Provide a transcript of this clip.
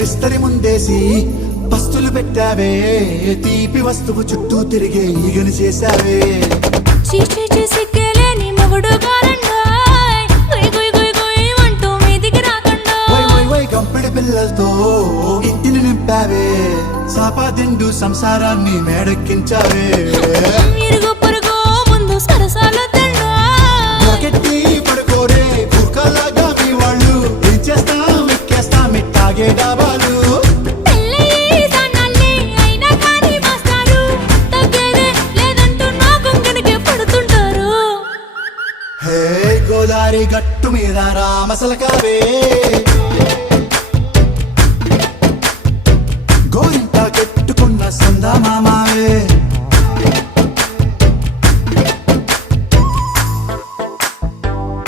విస్తరి ముందేసి పస్తులు పెట్టావే తీపి వస్తువు చుట్టూ తిరిగే ఈగను చేశావే చీచీ సిక్కేలేని మొగుడు కారండాయ్ గుయ్ గుయ్ గుయ్ గుయ్ అంటూ మీదికి రాకండాయ్ వై వై గంపెడి పిల్లలతో ఇంటిని నింపావే సాపాదిండు సంసారాన్ని మేడెక్కించావే ఇరుగు పొరుగు ముందు సరసాలు నాకెట్టి పడుకోరే కుక్కలాగా మీ వాళ్ళు ఏం చేస్తాం ఎక్కేస్తాం ఇట్టాగే డాబాలు హే గోదారి గట్టు మీద రామసలకావే